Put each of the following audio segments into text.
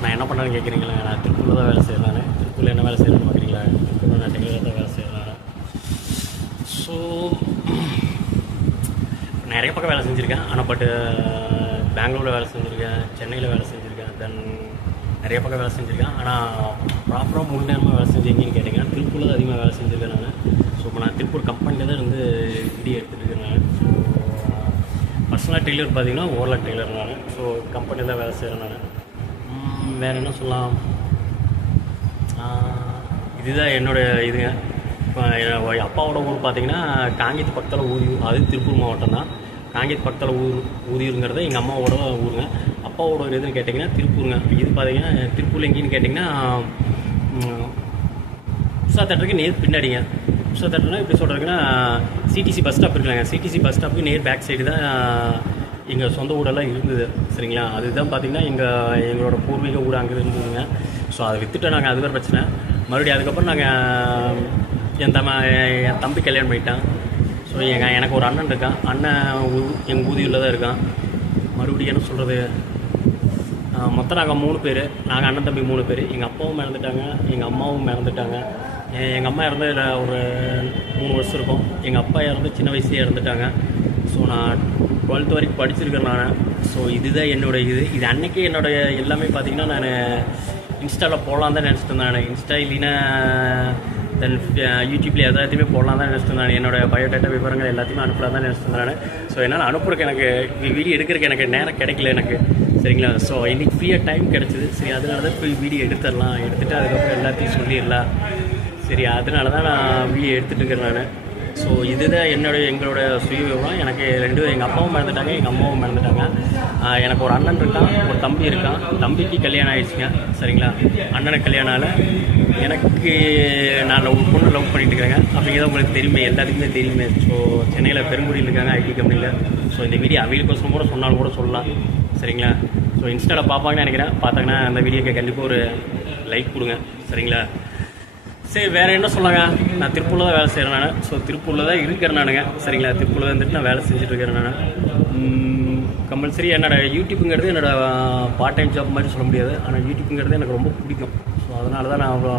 நான் என்ன பண்ணுறேன்னு கேட்குறீங்களா? நான் திருப்பூரில் தான் வேலை செய்கிறேன். நான் திருப்பூரில் என்ன வேலை செய்கிறேன்னு பார்க்குறீங்களா? திருப்பூரில் நான் டெய்லராக தான் வேலை செய்கிறேன். ஸோ நிறைய பக்கம் வேலை செஞ்சுருக்கேன். ஆனால் பெங்களூரில் வேலை செஞ்சுருக்கேன், சென்னையில் வேலை செஞ்சுருக்கேன், தென் நிறைய பக்கம் வேலை செஞ்சுருக்கேன். ஆனால் ப்ராப்பராக முழு நேரமாக வேலை செஞ்சீங்கன்னு கேட்டிங்கன்னா திருப்பூரில் தான் அதிகமாக வேலை செஞ்சுருக்கேன் நான். ஸோ இப்போ நான் திருப்பூர் கம்பெனியில் தான் இருந்து வீடியோ எடுத்துகிட்டு இருக்கேன் நான். ஸோ பர்சனலாக டெய்லர் பார்த்தீங்கன்னா ஓரளவு டெய்லர் நான். ஸோ கம்பெனியில் தான் வேலை செய்கிறேன் நான். வேறு என்ன சொல்லலாம்? இதுதான் என்னோடய இதுங்க. இப்போ அப்பாவோட ஊர் பார்த்திங்கன்னா காங்கேயத்து பக்கத்தில் ஊதியூர், அது திருப்பூர் மாவட்டம் தான். காங்கேயத்து பக்கத்தில் ஊதியூருங்கிறது எங்கள் அம்மாவோட ஊருங்க. அப்பாவோட ஒரு இதுன்னு கேட்டிங்கன்னா திருப்பூருங்க. இது பார்த்திங்கன்னா திருப்பூர் எங்கேன்னு கேட்டிங்கன்னா உஷா தேட்டருக்கு நேர் பின்னாடிங்க. உஷா தேட்டர்னா எப்படி சொல்கிறதுக்குன்னா சிடிசி பஸ் ஸ்டாப் இருக்குல்லங்க, சிடிசி பஸ் ஸ்டாப்புக்கு நேர் பேக் சைடு தான் எங்கள் சொந்த ஊரெல்லாம் இருந்தது. சரிங்களா? அதுதான் பார்த்திங்கன்னா எங்களோட பூர்வீக ஊர் அங்கே இருந்ததுங்க. ஸோ அதை விற்றுட்டு நாங்கள் அது வேறு பிரச்சனை. மறுபடியும் அதுக்கப்புறம் நாங்கள் என் தம்பி கல்யாணம் பண்ணிட்டான். ஸோ எனக்கு ஒரு அண்ணன் இருக்கான். அண்ணன் எங்கள் ஊதியூரில் தான் இருக்கான். மறுபடியும் என்ன சொல்கிறது, மொத்தம் நாங்கள் 3 பேர். நாங்கள் அண்ணன் தம்பி 3 பேர். எங்கள் அப்பாவும் இறந்துட்டாங்க, எங்கள் அம்மாவும் இறந்துட்டாங்க. எங்கள் அம்மா இறந்து ஒரு 3 வருஷம் இருக்கும். எங்கள் அப்பா இறந்து சின்ன வயசுலேயே இறந்துட்டாங்க. ஸோ நான் 12th வரைக்கும் படிச்சிருக்கேன் நான். ஸோ இதுதான் என்னோடய இது அன்றைக்கி என்னோடய எல்லாமே பார்த்திங்கன்னா நான் இன்ஸ்டாவில் போடலாம் தான் நினச்சிட்டு இருந்தேன் நான். இன்ஸ்டா இல்லைன்னா தென் யூடியூப்பில் எல்லாத்தையுமே போடலாம் தான் நினச்சிட்டு இருந்தேன். என்னோடய பயோடேட்டா விவரங்கள் எல்லாத்தையுமே அனுப்பலாம் தான் நினச்சிட்டு இருந்தேன் நான். ஸோ என்னால் அனுப்புறதுக்கு எனக்கு வீடியோ எடுக்கிறதுக்கு எனக்கு நேரம் கிடைக்கல எனக்கு. சரிங்களா? ஸோ இன்றைக்கி ஃப்ரீயாக டைம் கிடச்சிது. சரி, அதனால தான் போய் வீடியோ எடுத்துடலாம். எடுத்துகிட்டு அதுக்கப்புறம் எல்லாத்தையும் சொல்லிடலாம். சரி, அதனால தான் நான் வீடியோ எடுத்துகிட்டு இருக்கிறேன் நான். ஸோ இதுதான் எங்களோட சுய விவரம். எனக்கு எங்கள் அப்பாவும் இறந்துட்டாங்க, எங்கள் அம்மாவும் இறந்துட்டாங்க. எனக்கு ஒரு அண்ணன் இருக்கான், ஒரு தம்பி இருக்கான். தம்பிக்கு கல்யாணம் ஆகிடுச்சுங்க. சரிங்களா? அண்ணனுக்கு கல்யாணம் ஆகலை. எனக்கு நான் ஒரு பொண்ணு லவ் பண்ணிட்டு இருக்கிறேங்க. அப்படிங்கிறத உங்களுக்கு தெரியுமே, எல்லாத்துக்குமே தெரியுமே. ஸோ சென்னையில் பெருங்குடியில் இருக்காங்க, ஐடி கம்பெனியில். ஸோ இந்த வீடியோ அவங்களுக்கோசரம் கூட சொன்னாலும் கூட சொல்லலாம். சரிங்களா? ஸோ இன்ஸ்டாவில் பார்ப்பாங்கன்னு நினைக்கிறேன். பார்த்தாங்கன்னா அந்த வீடியோக்கு கண்டிப்பாக ஒரு லைக் கொடுங்க. சரிங்களா? சரி, வேறு என்ன சொல்லாங்க? நான் திருப்பூரில் தான் வேலை செய்கிறேன் நான். ஸோ திருப்பூரில் தான் இருக்கிறேன் நானுங்க. சரிங்களா? திருப்பூரில் வந்துட்டு நான் வேலை செஞ்சுட்ருக்கிறேன் நான். கம்பல்சரி என்னோடய யூடியூப்புங்கிறது என்னோடய பார்ட் டைம் ஜாப் மாதிரி சொல்ல முடியாது. ஆனால் யூடியூப்புங்கிறது எனக்கு ரொம்ப பிடிக்கும். ஸோ அதனால தான் நான் அவ்வளோ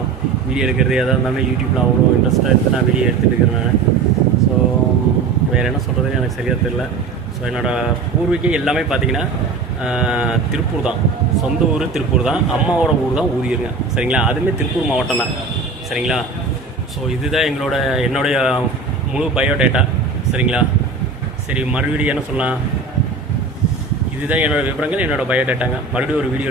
வீடியோ எடுக்கிறது எதாக இருந்தாலும் யூடியூப்பில் அவ்வளோ இன்ட்ரெஸ்ட்டாக எடுத்து நான் வீடியோ எடுத்துகிட்டு இருக்கிறேன் நான். ஸோ வேறு என்ன சொல்கிறது எனக்கு சரியாக தெரியல. ஸோ என்னோடய பூர்வீகம் எல்லாமே பார்த்திங்கன்னா திருப்பூர் தான். சொந்த ஊர் திருப்பூர் தான். அம்மாவோட ஊர் தான் ஊதியூருங்க. சரிங்களா? அதுவுமே திருப்பூர் மாவட்டம் தான். சரிங்களா? ஸோ இதுதான் என்னுடைய முழு பயோடேட்டா. சரிங்களா? சரி, மறுபடியும் என்ன சொல்லலாம்? இதுதான் என்னோடய விவரங்கள், என்னோடய பயோடேட்டாங்க. மறுபடியும் ஒரு வீடியோ